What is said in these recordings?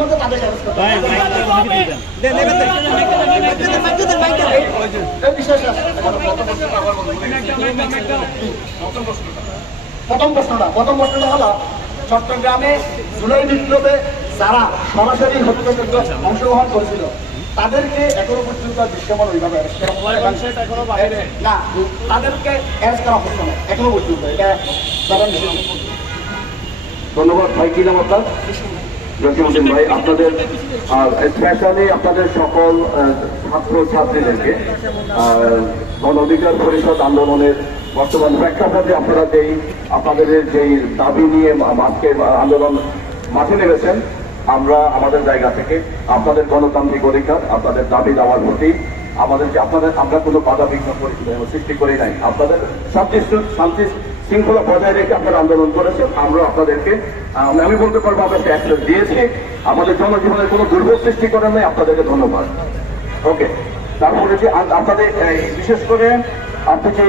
মধ্যে তাদেরকে অ্যারেস্ট করতে হবে। প্রথম প্রশ্নটা হলো চট্টগ্রামে জুলাই বিপ্লবে যারা সরাসরি হত্যাযজ্ঞে অংশগ্রহণ করেছিল তাদেরকে এখনো পর্যন্ত দৃশ্যমান ওইভাবে না, তাদেরকে অ্যারেস্ট করা হচ্ছে না এখনো পর্যন্ত। এটা ধন্যবাদ ভাই। কি নাম আপনার? জসিমউদ্দিন ভাই। আপনাদের স্পেশালি আপনাদের সকল ছাত্র ছাত্রীদেরকে গণ অধিকার পরিষদ আন্দোলনের বর্তমান প্রেক্ষাপটে আপনারা আপনাদের যেই দাবি নিয়ে আজকে আন্দোলন মাঠে নেমেছেন, আমরা আমাদের জায়গা থেকে আপনাদের গণতান্ত্রিক অধিকার, আপনাদের দাবি দেওয়ার প্রতি আমাদেরকে আমরা কোনো বাধা বিঘ্ন সৃষ্টি করি নাই। আপনাদের শান্তি শৃঙ্খলা বজায় রেখে আপনারা আন্দোলন করেছেন। আমরা আপনাদেরকে আমি বলতে পারবো আপনাকে অ্যাক্সেস দিয়েছি। আমাদের জনজীবনের কোনো দুর্ভোগ সৃষ্টি করেন নাই, আপনাদেরকে ধন্যবাদ। ওকে, তারপরে যে আপনাদের বিশেষ করে আপনি যে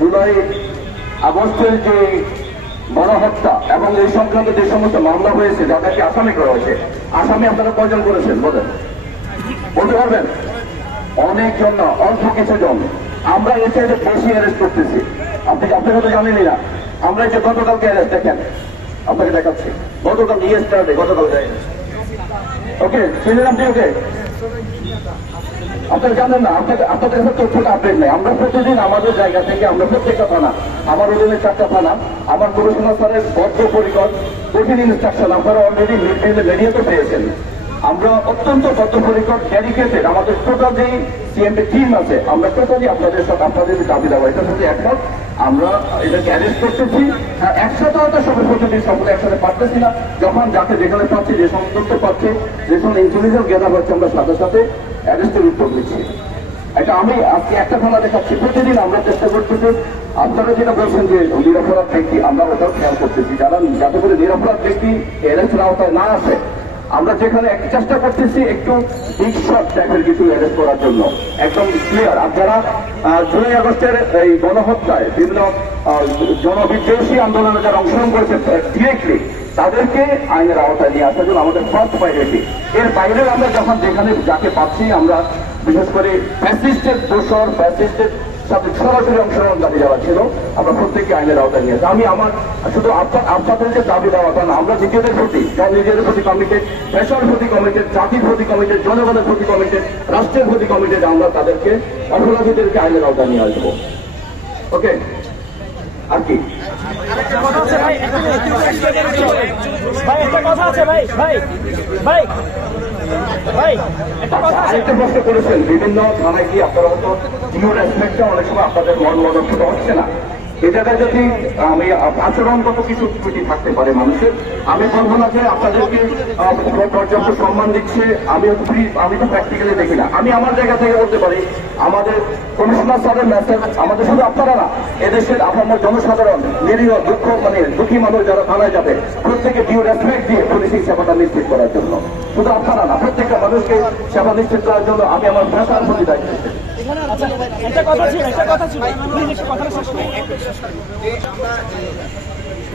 জুলাই আগস্টের যে গণহত্যা এবং এই সংক্রান্ত যে সমস্ত মামলা হয়েছে যাদেরকে আসামি করা হয়েছে, আসামি আপনারা কয়জন করেছেন বলতে পারবেন? অনেকজন না, অল্প কিছু জন। আমরা এসে বেশি অ্যারেস্ট করতেছি। আপনি হয়তো জানেনই না। আমরা যে গতকালকে অ্যারেস্ট দেখেন, আপনাকে দেখাচ্ছি। গতকাল ইয়েস্টারডে, গতকাল ওকে চিনেন আপনি? ওকে, আপনারা জানেন না, আপনাদের কাছে তথ্যটা আপডেট নেই। আমরা প্রতিদিন আমাদের জায়গা থেকে আমরা প্রত্যেকটা থানা, আমার অধীনে 4টা থানা, আমার কমিশনার স্যারের বদ্ধপরিকর কঠিন ইনস্ট্রাকশন আপনারা অলরেডি মিডিয়াতে পেয়েছেন। আমরা অত্যন্ত বদ্ধপরিকর ডেডিকেটেড, আমাদের টোটাল যে সিএমপি টিম আছে, আমরা টোটালি আপনাদের সাথে আপনাদের দাবি দেওয়া এটার সাথে একমত। আমরা এটাকে অ্যারেস্ট করতেছি। একসাথে হয়তো সবাই প্রতিদিন সকলে একসাথে পারতেছি না। যখন যাকে যেখানে পাচ্ছি, যে সময় তথ্য পাচ্ছে, যে সময় ইন্টেলিজেন্স গেদার হচ্ছে, আমরা সাথে সাথে অ্যারেস্টের উদ্যোগ নিচ্ছি। এটা আমি আজকে একটা থানা দেখাচ্ছি। প্রতিদিন আমরা চেষ্টা করতেছি, আপনারা যেটা বলছেন যে নিরপরাধ ব্যক্তি, আমরা ওটাও খেয়াল করতেছি, যাতে করে নিরপরাধ ব্যক্তি অ্যারেস্টের আওতায় না আসে। আমরা যেখানে চেষ্টা করতেছি একটু বিগ শট টাইপের কিছু অ্যারেস্ট করার জন্য, একদম ক্লিয়ার। আপনারা জুলাই আগস্টের এই গণহত্যায় বিভিন্ন জনবিদ্বেষী আন্দোলনে যারা অংশগ্রহণ করেছে ডিরেক্টলি, তাদেরকে আইনের আওতায় নিয়ে আসার জন্য আমাদের ফার্স্ট প্রায়োরিটি। এর বাইরে আমরা যখন যেখানে যাকে পাচ্ছি, আমরা বিশেষ করে ফ্যাসিস্টের দোষর, ফ্যাসিস্টের সাথে সরাসরি অংশগ্রহণকারী যারা ছিল, আমরা প্রত্যেককে আইনের আওতায় নিয়ে আসি। আমি আমার শুধু আপনাদেরকে দাবি দেওয়াটা না, আমরা নিজেদের প্রতি, নিজেদের প্রতি কমিটেড, দেশের প্রতি কমিটেড, জাতির প্রতি কমিটেড, জনগণের প্রতি কমিটেড, রাষ্ট্রের প্রতি কমিটেড। আমরা তাদেরকে অপরাধীদেরকে আইনের আওতায় নিয়ে আসবো। ওকে, আর কি আরেকটা প্রশ্ন করেছেন, বিভিন্ন থানায় গিয়ে আপনারা হয়তো জিও রেসপেক্টটা অনেক সময় আপনাদের মন মদত হচ্ছে না। এটাতে যদি আমি আচরণগত কিছু ত্রুটি থাকতে পারে মানুষের, আমি বলবো না যে আপনাদেরকে পর্যাপ্ত সম্মান দিচ্ছে। আমি তো প্র্যাকটিক্যালি দেখি না। আমি আমার জায়গা থেকে বলতে পারি, আমাদের কমিশনার স্যারের মেসেজ, আমাদের শুধু আপনারা না, এদেশের আপনার জনসাধারণ, নিরীহ দুঃখী মানুষ যারা থানায় যাবে, প্রত্যেকে ডিউ রেসপেক্ট দিয়ে পুলিশিং সেবাটা নিশ্চিত করার জন্য, শুধু আপনারা না, প্রত্যেকটা মানুষকে সেবা নিশ্চিত করার জন্য আমি আমার ভাষার প্রতি দায়িত্ব দিচ্ছি। একটা কথা ছিল